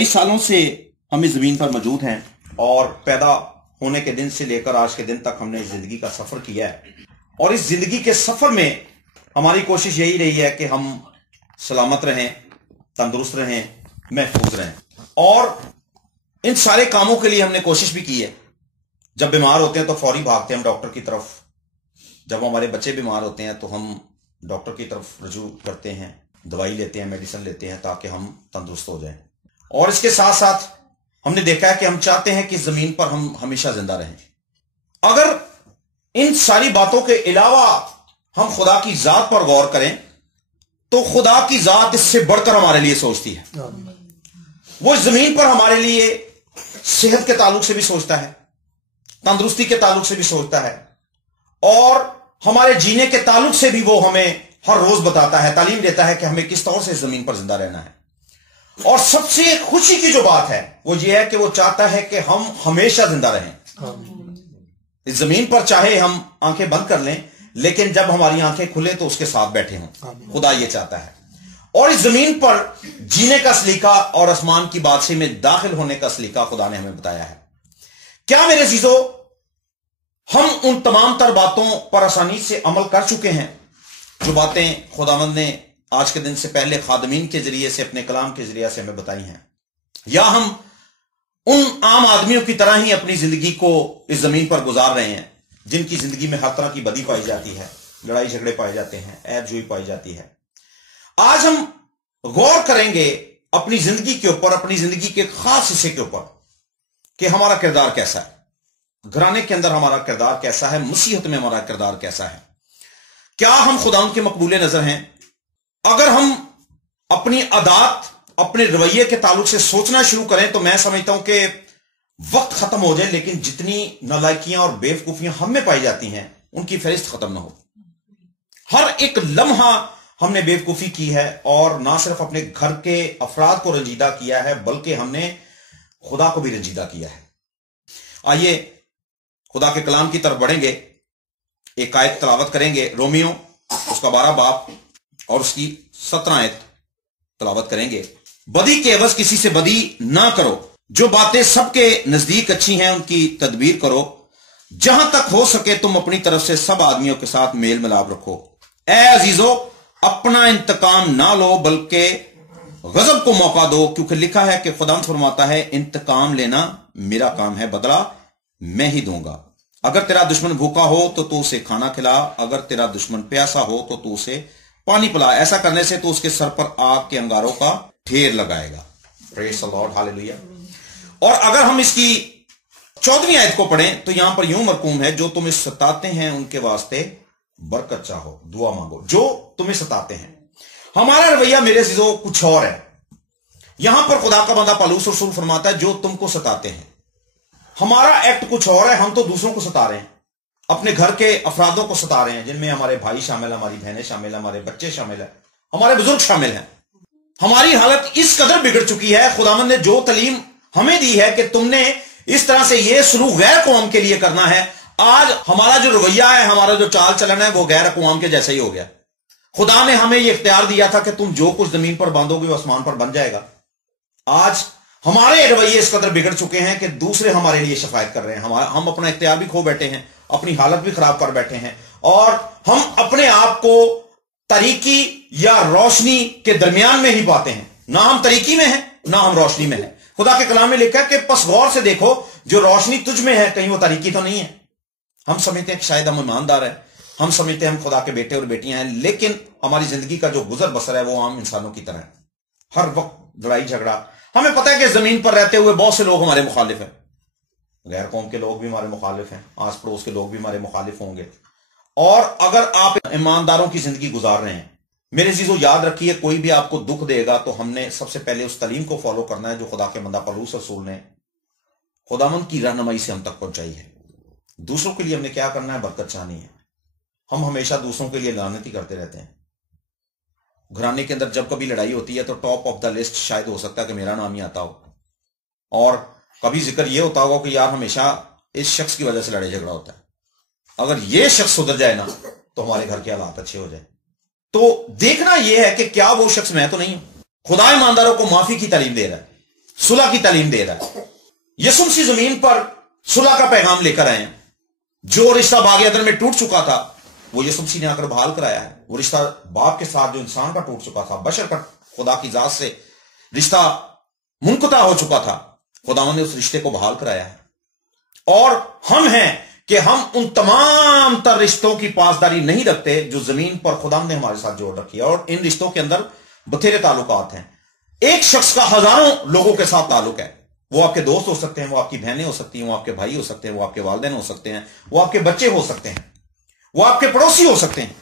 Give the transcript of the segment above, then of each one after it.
कई सालों से हम इस जमीन पर मौजूद हैं और पैदा होने के दिन से लेकर आज के दिन तक हमने जिंदगी का सफर किया है। और इस जिंदगी के सफर में हमारी कोशिश यही रही है कि हम सलामत रहें, तंदुरुस्त रहें, महफूज रहें। और इन सारे कामों के लिए हमने कोशिश भी की है। जब बीमार होते हैं तो फौरी भागते हैं हम डॉक्टर की तरफ। जब हमारे बच्चे बीमार होते हैं तो हम डॉक्टर की तरफ रजू करते हैं, दवाई लेते हैं, मेडिसिन लेते हैं ताकि हम तंदुरुस्त हो जाएं। और इसके साथ साथ हमने देखा है कि हम चाहते हैं कि जमीन पर हम हमेशा जिंदा रहें। अगर इन सारी बातों के अलावा हम खुदा की जात पर गौर करें तो खुदा की जात इससे बढ़कर हमारे लिए सोचती है। वो इस जमीन पर हमारे लिए सेहत के ताल्लुक से भी सोचता है, तंदुरुस्ती के ताल्लुक से भी सोचता है, और हमारे जीने के ताल्लुक से भी वो हमें हर रोज बताता है, तालीम देता है कि हमें किस तौर से इस जमीन पर जिंदा रहना है। और सबसे खुशी की जो बात है वो ये है कि वो चाहता है कि हम हमेशा जिंदा रहें इस जमीन पर। चाहे हम आंखें बंद कर लें, लेकिन जब हमारी आंखें खुले तो उसके साथ बैठे हों। खुदा ये चाहता है। और इस जमीन पर जीने का सलीका और आसमान की बादशाही में दाखिल होने का सलीका खुदा ने हमें बताया है। क्या मेरे अजीजों, हम उन तमाम तर बातों पर आसानी से अमल कर चुके हैं जो बातें खुदावंद ने आज के दिन से पहले खादमीन के जरिए से, अपने कलाम के जरिए से हमें बताई हैं? या हम उन आम आदमियों की तरह ही अपनी जिंदगी को इस जमीन पर गुजार रहे हैं जिनकी जिंदगी में हर तरह की बदी पाई जाती है, लड़ाई झगड़े पाए जाते हैं, ऐब जोई पाई जाती है। आज हम गौर करेंगे अपनी जिंदगी के ऊपर, अपनी जिंदगी के खास हिस्से के ऊपर, कि हमारा किरदार कैसा है, घराने के अंदर हमारा किरदार कैसा है, मुसीहत में हमारा किरदार कैसा है। क्या हम खुदा के मकबूले नजर हैं? अगर हम अपनी आदत, अपने रवैये के ताल्लुक से सोचना शुरू करें तो मैं समझता हूं कि वक्त खत्म हो जाए, लेकिन जितनी नालायकियां और बेवकूफियां हम में पाई जाती हैं उनकी फहरिस्त खत्म ना हो। हर एक लम्हा हमने बेवकूफी की है, और ना सिर्फ अपने घर के अफराद को रंजीदा किया है बल्कि हमने खुदा को भी रंजीदा किया है। आइए खुदा के कलाम की तरफ बढ़ेंगे, एक आयत तलावत करेंगे, रोमियो उसका 12 बाब और उसकी 17 आयत तलावत करेंगे। बदी के एवज किसी से बदी ना करो, जो बातें सबके नजदीक अच्छी हैं उनकी तदबीर करो। जहां तक हो सके तुम अपनी तरफ से सब आदमियों के साथ मेल मिलाप रखो। ए अजीजों, अपना इंतकाम ना लो बल्कि गजब को मौका दो, क्योंकि लिखा है कि खुदा फरमाता है, इंतकाम लेना मेरा काम है, बदला मैं ही दूंगा। अगर तेरा दुश्मन भूखा हो तो तू उसे खाना खिला, अगर तेरा दुश्मन प्यासा हो तो तू उसे पानी पिला। ऐसा करने से तू उसके सर पर आग के अंगारों का ढेर लगाएगा। Praise the Lord, hallelujah. और अगर हम इसकी 14वीं आयत को पढ़ें तो यहां पर यूं मरकूम है, जो तुम्हें सताते हैं उनके वास्ते बरकत चाहो, दुआ मांगो। जो तुम्हें सताते हैं, हमारा रवैया मेरे अज़ीज़ों कुछ और है। यहां पर खुदा का बंदा पौलुस रसूल फरमाता है, जो तुमको सताते हैं। हमारा एक्ट कुछ और है, हम तो दूसरों को सता रहे हैं, अपने घर के अफरादों को सता रहे हैं, जिनमें हमारे भाई शामिल है, हमारी बहनें शामिल है, हमारे बच्चे शामिल है, हमारे बुजुर्ग शामिल हैं। हमारी हालत इस कदर बिगड़ चुकी है, खुदावंद ने जो तालीम हमें दी है कि तुमने इस तरह से यह सलूक गैर कौम के लिए करना है, आज हमारा जो रवैया है, हमारा जो चाल चलन है, वो गैर कौम के जैसा ही हो गया। खुदा ने हमें यह इख्तियार दिया था कि तुम जो कुछ जमीन पर बांधोगे वो आसमान पर बन जाएगा। आज हमारे रवैये इस कदर बिगड़ चुके हैं कि दूसरे हमारे लिए शिकायत कर रहे हैं, हम अपना इख्तियार भी खो बैठे हैं, अपनी हालत भी खराब कर बैठे हैं, और हम अपने आप को तरीकी या रोशनी के दरमियान में ही पाते हैं। ना हम तरीकी में हैं, ना हम रोशनी में हैं। खुदा के कलाम में लिखा है कि बस गौर से देखो, जो रोशनी तुझ में है कहीं वो तरीकी तो नहीं है। हम समझते हैं कि शायद हम ईमानदार हैं, हम समझते हैं हम खुदा के बेटे और बेटियां हैं, लेकिन हमारी जिंदगी का जो गुजर बसर है वो आम इंसानों की तरह है। हर वक्त लड़ाई झगड़ा। हमें पता है कि जमीन पर रहते हुए बहुत से लोग हमारे मुखालिफ हैं, गैर कौम के लोग भी हमारे मुखालिफ हैं, आस पड़ोस के लोग भी हमारे मुखालिफ होंगे। और अगर आप ईमानदारों की जिंदगी गुजार रहे हैं, मेरे अज़ीज़ों याद रखिए, कोई भी आपको दुख देगा तो हमने सबसे पहले उस तालीम को फॉलो करना है जो खुदा के बंदा पौलुस रसूल ने खुदावंद की रहनुमाई से हम तक पहुंचाई है। दूसरों के लिए हमने क्या करना है? बरकत चाहनी है। हम हमेशा दूसरों के लिए लानत ही करते रहते हैं। घराने के अंदर जब कभी लड़ाई होती है तो टॉप ऑफ द लिस्ट शायद हो सकता है कि मेरा नाम ही आता हो, और कभी जिक्र यह होता होगा कि यार हमेशा इस शख्स की वजह से लड़ाई झगड़ा होता है, अगर यह शख्स सुधर जाए ना तो हमारे घर के हालात अच्छे हो जाए। तो देखना यह है कि क्या वो शख्स मैं तो नहीं हूं। खुदा ईमानदारों को माफी की तालीम दे रहा है। सुलह की तालीम दे रहा है। यसुम सी जमीन पर सुलह का पैगाम लेकर आए हैं। जो रिश्ता बाग अदन में टूट चुका था वो यसुम सी ने आकर बहाल कराया है। वो रिश्ता बाप के साथ जो इंसान का टूट चुका था, बशर का खुदा की जात से रिश्ता मुनक़ता हो चुका था, खुदा ने उस रिश्ते को बहाल कराया है। और हम हैं कि हम उन तमाम तर रिश्तों की पासदारी नहीं रखते जो जमीन पर खुदा ने हमारे साथ जोड़ रखी है। और इन रिश्तों के अंदर बथेरे ताल्लुकात हैं। एक शख्स का हजारों लोगों के साथ ताल्लुक है। वो आपके दोस्त हो सकते हैं, वो आपकी बहनें हो सकती हैं, वो आपके भाई हो सकते हैं, वो आपके वालिदैन हो सकते हैं, वो आपके बच्चे हो सकते हैं, वो आपके पड़ोसी हो सकते हैं।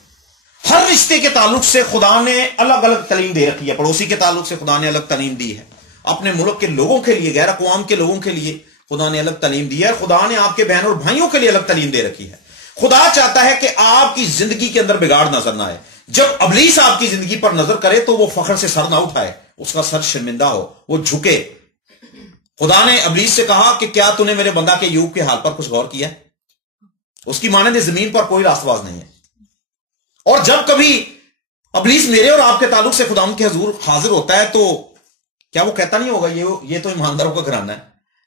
हर रिश्ते के ताल्लुक से खुदा ने अलग अलग तालीम दे रखी है। पड़ोसी के ताल्लुक से खुदा ने अलग तालीम दी है। अपने मुल्क के लोगों के लिए, गैर अक़वाम के लोगों के लिए खुदा ने अलग तालीम दी है। खुदा ने आपके बहन और भाइयों के लिए अलग तालीम दे रखी है। खुदा चाहता है कि आपकी जिंदगी के अंदर बिगाड़ नजर ना आए। जब अबलीस आपकी जिंदगी पर नजर करे तो वो फख्र से सर ना उठाए, उसका सर शर्मिंदा हो, वो झुके। खुदा ने अबलीस से कहा कि क्या तूने मेरे बंदा के यूब के हाल पर कुछ गौर किया? उसकी माने जमीन पर कोई रास्तबाज नहीं है। और जब कभी अबलीस मेरे और आपके ताल्लुक से खुदा के हजूर हाजिर होता है तो क्या वो कहता नहीं होगा ये तो ईमानदारों का घराना है,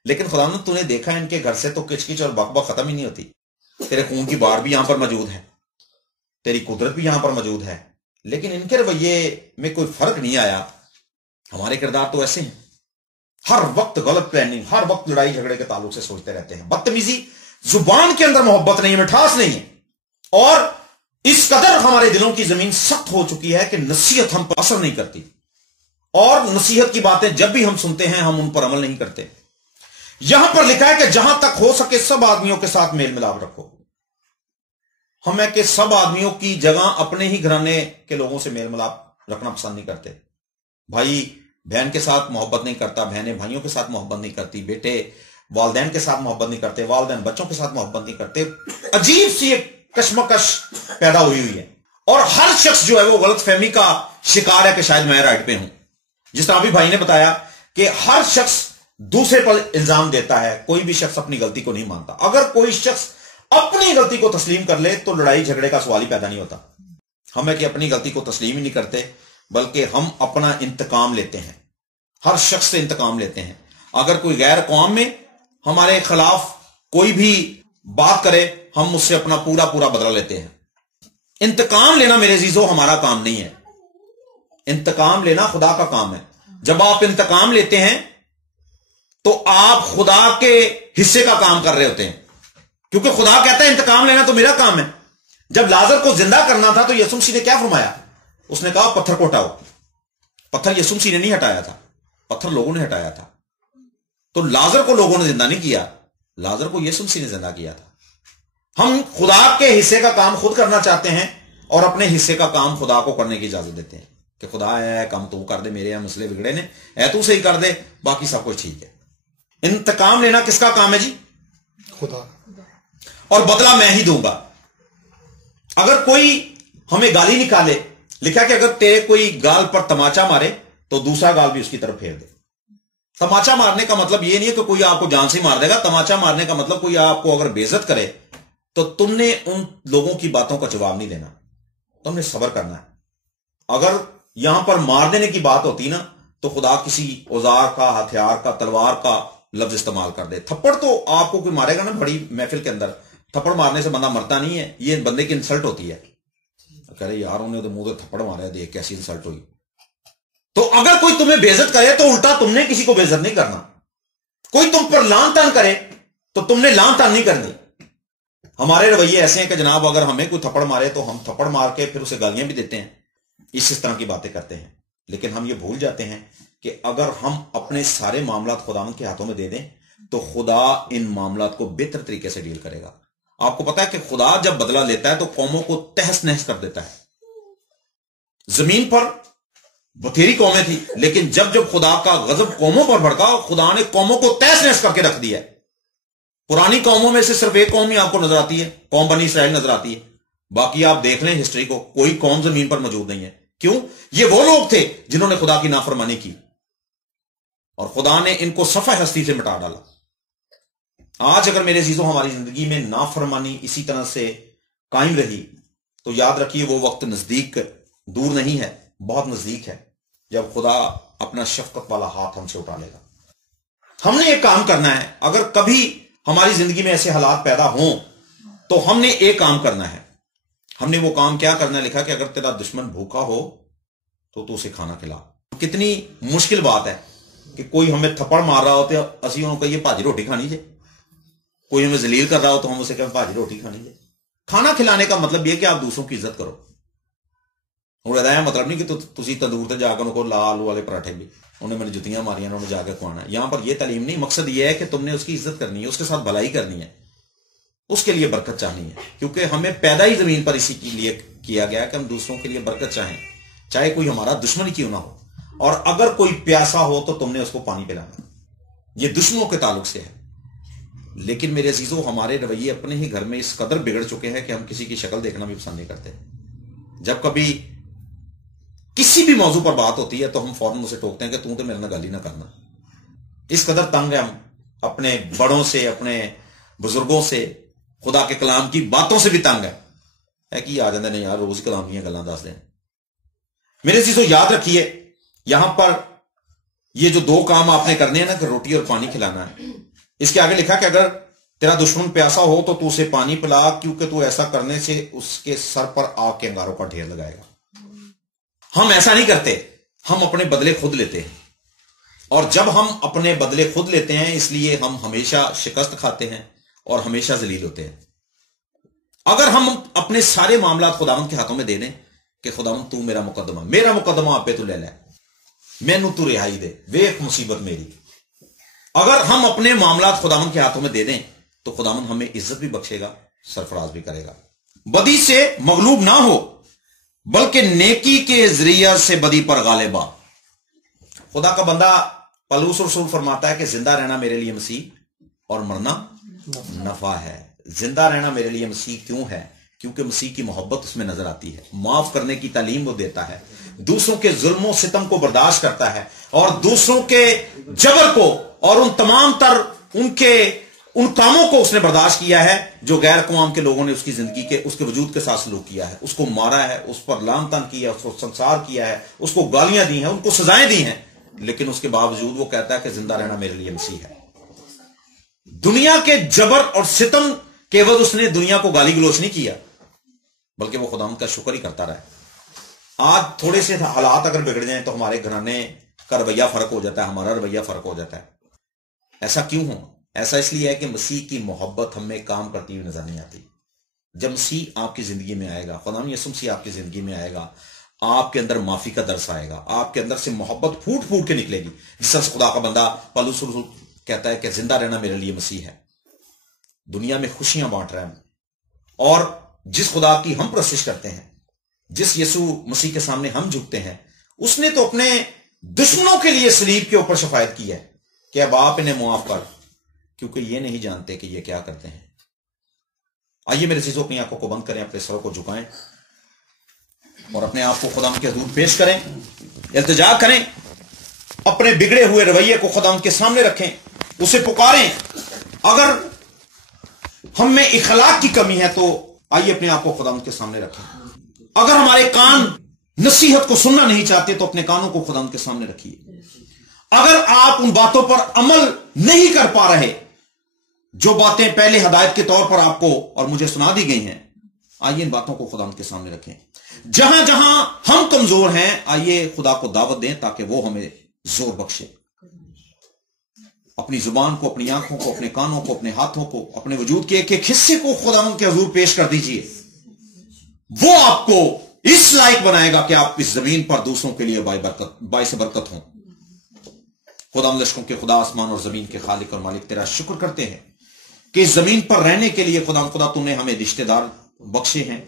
लेकिन खुदा ने तूने देखा इनके घर से तो किचकिच और बकबक खत्म ही नहीं होती। तेरे खून की बाढ़ भी यहां पर मौजूद है, तेरी कुदरत भी यहां पर मौजूद है, लेकिन इनके रवैये में कोई फर्क नहीं आया। हमारे किरदार तो ऐसे हैं, हर वक्त गलत प्लानिंग, हर वक्त लड़ाई झगड़े के ताल्लुक से सोचते रहते हैं, बदतमीजी, जुबान के अंदर मोहब्बत नहीं है, मिठास नहीं है। और इस कदर हमारे दिलों की जमीन सख्त हो चुकी है कि नसीहत हम पर असर नहीं करती। और नसीहत की बातें जब भी हम सुनते हैं हम उन पर अमल नहीं करते। यहां पर लिखा है कि जहां तक हो सके सब आदमियों के साथ मेल मिलाप रखो। हम है कि सब आदमियों की जगह अपने ही घराने के लोगों से मेल मिलाप रखना पसंद नहीं करते। भाई बहन के साथ मोहब्बत नहीं करता, बहनें भाइयों के साथ मोहब्बत नहीं करती, बेटे वालदैन के साथ मोहब्बत नहीं करते, वालदैन बच्चों के साथ मोहब्बत नहीं करते। अजीब सी एक कश्मकश पैदा हुई है। और हर शख्स जो है वो गलत फहमी का शिकार है कि शायद मैं राइट पे हूं। जिस तरह अभी भाई ने बताया कि हर शख्स दूसरे पर इल्जाम देता है, कोई भी शख्स अपनी गलती को नहीं मानता। अगर कोई शख्स अपनी गलती को तस्लीम कर ले तो लड़ाई झगड़े का सवाल ही पैदा नहीं होता। हम है कि अपनी गलती को तस्लीम ही नहीं करते, बल्कि हम अपना इंतकाम लेते हैं, हर शख्स से इंतकाम लेते हैं। अगर कोई गैर कौम में हमारे खिलाफ कोई भी बात करे हम उससे अपना पूरा बदला लेते हैं। इंतकाम लेना मेरे अजीजों हमारा काम नहीं है, इंतकाम लेना खुदा का काम है। जब आप इंतकाम लेते हैं तो आप खुदा के हिस्से का काम कर रहे होते हैं, क्योंकि खुदा कहता है इंतकाम लेना तो मेरा काम है। जब लाजर को जिंदा करना था तो यसुम सी ने क्या फरमाया? उसने कहा पत्थर को हटाओ। पत्थर यसुम सी ने नहीं हटाया था, पत्थर लोगों ने हटाया था। तो लाजर को लोगों ने जिंदा नहीं किया, लाजर को यसुम सी ने जिंदा किया था। हम खुदा के हिस्से का काम खुद करना चाहते हैं और अपने हिस्से का काम खुदा को करने की इजाजत देते हैं कि खुदा है काम तू कर दे, मेरे यहां मसले बिगड़े ने, ऐ तू सही कर दे, बाकी सब कुछ ठीक है। इंतकाम लेना किसका काम है जी? खुदा। और बदला मैं ही दूंगा। अगर कोई हमें गाली निकाले, लिखा कि अगर तेरे कोई गाल पर तमाचा मारे तो दूसरा गाल भी उसकी तरफ फेर दे। तमाचा मारने का मतलब यह नहीं है कि कोई आपको जान से मार देगा। तमाचा मारने का मतलब कोई आपको अगर बेइज्जत करे तो तुमने उन लोगों की बातों का जवाब नहीं देना, तुमने सब्र करना है। अगर यहां पर मार देने की बात होती ना तो खुदा किसी औजार का, हथियार का, तलवार का लफ्ज इस्तेमाल कर दे। थप्पड़ तो आपको कोई मारेगा ना बड़ी महफिल के अंदर, थप्पड़ मारने से बंदा मरता नहीं है, ये बंदे की इंसल्ट होती है। कह रहे यार उन्हें तो मुंह से थप्पड़ मारा है, देख कैसी इंसल्ट हुई। तो अगर कोई तुम्हें बेइज्जत करे तो उल्टा तुमने किसी को बेइज्जत नहीं करना। कोई तुम पर लान तान करे तो तुमने लान तान नहीं करनी। हमारे रवैये ऐसे हैं कि जनाब अगर हमें कोई थप्पड़ मारे तो हम थप्पड़ मार के फिर उसे गालियां भी देते हैं, इस तरह की बातें करते हैं। लेकिन हम ये भूल जाते हैं कि अगर हम अपने सारे मामलात खुदावंद के हाथों में दे दें तो खुदा इन मामलात को बेहतर तरीके से डील करेगा। आपको पता है कि खुदा जब बदला लेता है तो कौमों को तहस नहस कर देता है। जमीन पर बथेरी कौमें थी, लेकिन जब जब खुदा का गजब कौमों पर भड़का, खुदा ने कौमों को तहस नहस करके रख दिया। पुरानी कौमों में से सिर्फ एक कौम ही आपको नजर आती है, कौम बनी इसराइल नजर आती है। बाकी आप देख लें हिस्ट्री को, कोई कौम जमीन पर मौजूद नहीं है। क्यों? ये वो लोग थे जिन्होंने खुदा की नाफरमानी की और खुदा ने इनको सफा हस्ती से मिटा डाला। आज अगर मेरे अजीजों हमारी जिंदगी में नाफरमानी इसी तरह से कायम रही तो याद रखिए वो वक्त नजदीक, दूर नहीं है, बहुत नजदीक है, जब खुदा अपना शफकत वाला हाथ हमसे उठा लेगा। ہم نے ایک کام کرنا ہے. اگر کبھی ہماری زندگی میں ایسے حالات پیدا ہوں تو ہم نے ایک کام کرنا ہے. ہم نے وہ کام کیا کرنا ہے؟ لکھا کہ اگر تیرا دشمن بھوکا ہو تو اسے کھانا کھلا. کتنی مشکل بات ہے کہ کوئی ہمیں تھپڑ مار رہا ہو تو اسی انہوں کہیے بھاجی روٹی کھانی جائے. کوئی ہمیں ذلیل کر رہا ہو تو ہم اسے کہیں بھاجی روٹی کھانی جائے. کھانا کھلانے کا مطلب یہ کہ آپ دوسروں کی عزت کرو. اور مطلب نہیں کہ تسی تندور تے جا کے ان کو آلو والے پراٹھے بھی انہیں میں نے جتیاں ماری انہوں نے جا کے کھوانا. یہاں پر یہ تعلیم نہیں. مقصد یہ ہے کہ تم نے اس کی عزت کرنی ہے, اس کے ساتھ بھلائی کرنی ہے, اس کے لیے برکت چاہنی ہے. کیونکہ ہمیں پیدا ہی زمین پر اسی کے لیے کیا گیا کہ ہم دوسروں کے لیے برکت چاہیں, چاہے کوئی ہمارا دشمن ہی کیوں نہ ہو. اور اگر کوئی پیاسا ہو تو تم نے اس کو پانی پلانا. یہ دشمنوں کے تعلق سے ہے. لیکن میرے عزیزوں, ہمارے رویے اپنے ہی گھر میں اس قدر بگڑ چکے ہیں کہ ہم کسی کی شکل دیکھنا بھی پسند نہیں کرتے. جب کبھی کسی بھی موضوع پر بات ہوتی ہے تو ہم فوراً اسے ٹوکتے ہیں کہ تم تو میرے نہ گالی نہ کرنا. اس قدر تنگ ہے ہم اپنے بڑوں سے, اپنے بزرگوں سے, خدا کے کلام کی باتوں سے بھی تنگ ہے کہ آ جاندے نہیں یار روز کلام کی گلاں دس دیں. میرے عزیزوں یاد رکھیے, یہاں پر یہ جو دو کام آپ نے کرنے ہیں نا کہ روٹی اور پانی کھلانا ہے, اس کے آگے لکھا کہ اگر تیرا دشمن پیاسا ہو تو اسے پانی پلا, کیونکہ تو ایسا کرنے سے اس کے سر پر آگ کے انگاروں کا ڈھیر لگائے گا. ہم ایسا نہیں کرتے, ہم اپنے بدلے خود لیتے ہیں. اور جب ہم اپنے بدلے خود لیتے ہیں اس لیے ہم ہمیشہ شکست کھاتے ہیں اور ہمیشہ ذلیل ہوتے ہیں. اگر ہم اپنے سارے معاملات خداوند کے ہاتھوں میں دے دیں کہ خداوند تو میرا مقدمہ آپ پہ تو لے لے, مینوں تو رہائی دے, ویکھ مصیبت میری. اگر ہم اپنے معاملات خداوند کے ہاتھوں میں دے دیں تو خداوند ہمیں عزت بھی بخشے گا, سرفراز بھی کرے گا. بدی سے مغلوب نہ ہو بلکہ نیکی کے ذریعہ سے بدی پر غالب آ. خدا کا بندہ پولس رسول فرماتا ہے کہ زندہ رہنا میرے لیے مسیح اور مرنا نفع ہے. زندہ رہنا میرے لیے مسیح کیوں ہے؟ کیونکہ مسیح کی محبت اس میں نظر آتی ہے, معاف کرنے کی تعلیم وہ دیتا ہے, دوسروں کے ظلم و ستم کو برداشت کرتا ہے, اور دوسروں کے جبر کو اور ان تمام تر ان کاموں کو اس نے برداشت کیا ہے جو غیر اقوام کے لوگوں نے اس کی زندگی کے, اس کے وجود کے ساتھ سلوک کیا ہے. اس کو مارا ہے, اس پر لعن طعن کیا ہے, اس کو سنسار کیا ہے, اس کو گالیاں دی ہیں, ان کو سزائیں دی ہیں, لیکن اس کے باوجود وہ کہتا ہے کہ زندہ رہنا میرے لیے مسیح ہے. دنیا کے جبر اور ستم کے عوض اس نے دنیا کو گالی گلوچ نہیں کیا, بلکہ وہ خدا کا شکر ہی کرتا رہا. آج تھوڑے سے حالات اگر بگڑ جائیں تو ہمارے گھرانے کا رویہ فرق ہو جاتا ہے, ہمارا رویہ فرق ہو جاتا ہے. ایسا کیوں ہو؟ ایسا اس لیے ہے کہ مسیح کی محبت ہمیں کام کرتی ہوئی نظر نہیں آتی. جب مسیح آپ کی زندگی میں آئے گا, خدا یسوع مسیح آپ کی زندگی میں آئے گا, آپ کے اندر معافی کا درس آئے گا, آپ کے اندر سے محبت پھوٹ پھوٹ کے نکلے گی. جس طرح خدا کا بندہ پولس رسول کہتا ہے کہ زندہ رہنا میرے لیے مسیح ہے. دنیا میں خوشیاں بانٹ رہے ہیں, اور جس خدا کی ہم پرستش کرتے ہیں, جس یسوع مسیح کے سامنے ہم جھکتے ہیں, اس نے تو اپنے دشمنوں کے لیے صلیب کے اوپر شفاعت کی ہے کہ اب آپ انہیں معاف کر, کیونکہ یہ نہیں جانتے کہ یہ کیا کرتے ہیں. آئیے میرے عزیزوں, اپنی آنکھوں کو بند کریں, اپنے سروں کو جھکائیں اور اپنے آپ کو خدا کے حضور پیش کریں, التجا کریں, اپنے بگڑے ہوئے رویے کو خدا کے سامنے رکھیں, اسے پکاریں. اگر ہم میں اخلاق کی کمی ہے تو آئیے اپنے آپ کو خدا کے سامنے رکھیں. اگر ہمارے کان نصیحت کو سننا نہیں چاہتے تو اپنے کانوں کو خدا کے سامنے رکھیے. اگر آپ ان باتوں پر عمل نہیں کر پا رہے جو باتیں پہلے ہدایت کے طور پر آپ کو اور مجھے سنا دی گئی ہیں, آئیے ان باتوں کو خدا کے سامنے رکھیں. جہاں جہاں ہم کمزور ہیں آئیے خدا کو دعوت دیں تاکہ وہ ہمیں زور بخشے. اپنی زبان کو, اپنی آنکھوں کو, اپنے کانوں کو, اپنے ہاتھوں کو, اپنے وجود کے ایک ایک حصے کو خدا کے حضور پیش کر دیجئے. وہ آپ کو اس لائق بنائے گا کہ آپ اس زمین پر دوسروں کے لیے باعث برکت ہوں. خدا لشکروں کے خدا, آسمان اور زمین کے خالق اور مالک, تیرا شکر کرتے ہیں کہ اس زمین پر رہنے کے لیے خدا تو نے ہمیں رشتہ دار بخشے ہیں,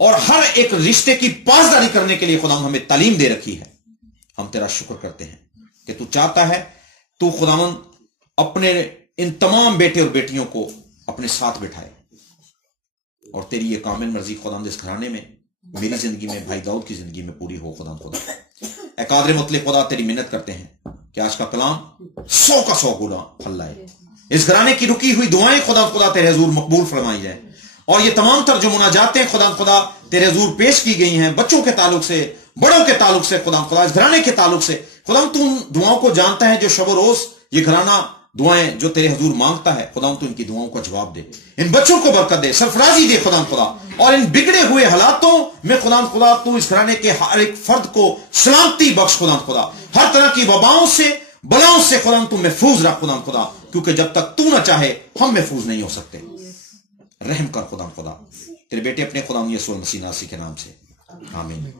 اور ہر ایک رشتے کی پاسداری کرنے کے لیے خدا ہمیں تعلیم دے رکھی ہے. ہم تیرا شکر کرتے ہیں کہ تو چاہتا ہے تو خداوند اپنے ان تمام بیٹے اور بیٹیوں کو اپنے ساتھ بٹھائے, اور تیری یہ کامل مرضی خداوند اس گھرانے میں, میری زندگی میں, بھائی داؤد کی زندگی میں پوری ہو. خدا اے قادر مطلق خدا, تیری منت کرتے ہیں کہ آج کا کلام 100 کا 100 گنا پھل لائے. اس گھرانے کی رکی ہوئی دعائیں خدا تیرے حضور مقبول فرمائی جائیں, اور یہ تمام تر جو مناجاتیں خدا تیرے حضور پیش کی گئی ہیں, بچوں کے تعلق سے, بڑوں کے تعلق سے, خدا اس گھرانے کے تعلق سے, خدا تو ان دعاؤں کو جانتا ہے جو شب و روز یہ گھرانہ دعائیں جو تیرے حضور مانگتا ہے خدا تو ان کی دعاؤں کا جواب دے، ان بچوں کو برکت دے، سرفرازی دے خدا، اور ان بگڑے ہوئے حالاتوں میں خدا تو اس گھرانے کے ہر ایک فرد کو سلامتی بخش خدا، ہر طرح کی وباؤں سے بلاؤں سے خدا تو محفوظ رکھ خدا، کیونکہ جب تک تو نہ چاہے ہم محفوظ نہیں ہو سکتے۔ رحم کر خدا، تیرے بیٹے اپنے خدا یسوع مسیح ناصری کے نام سے، آمین۔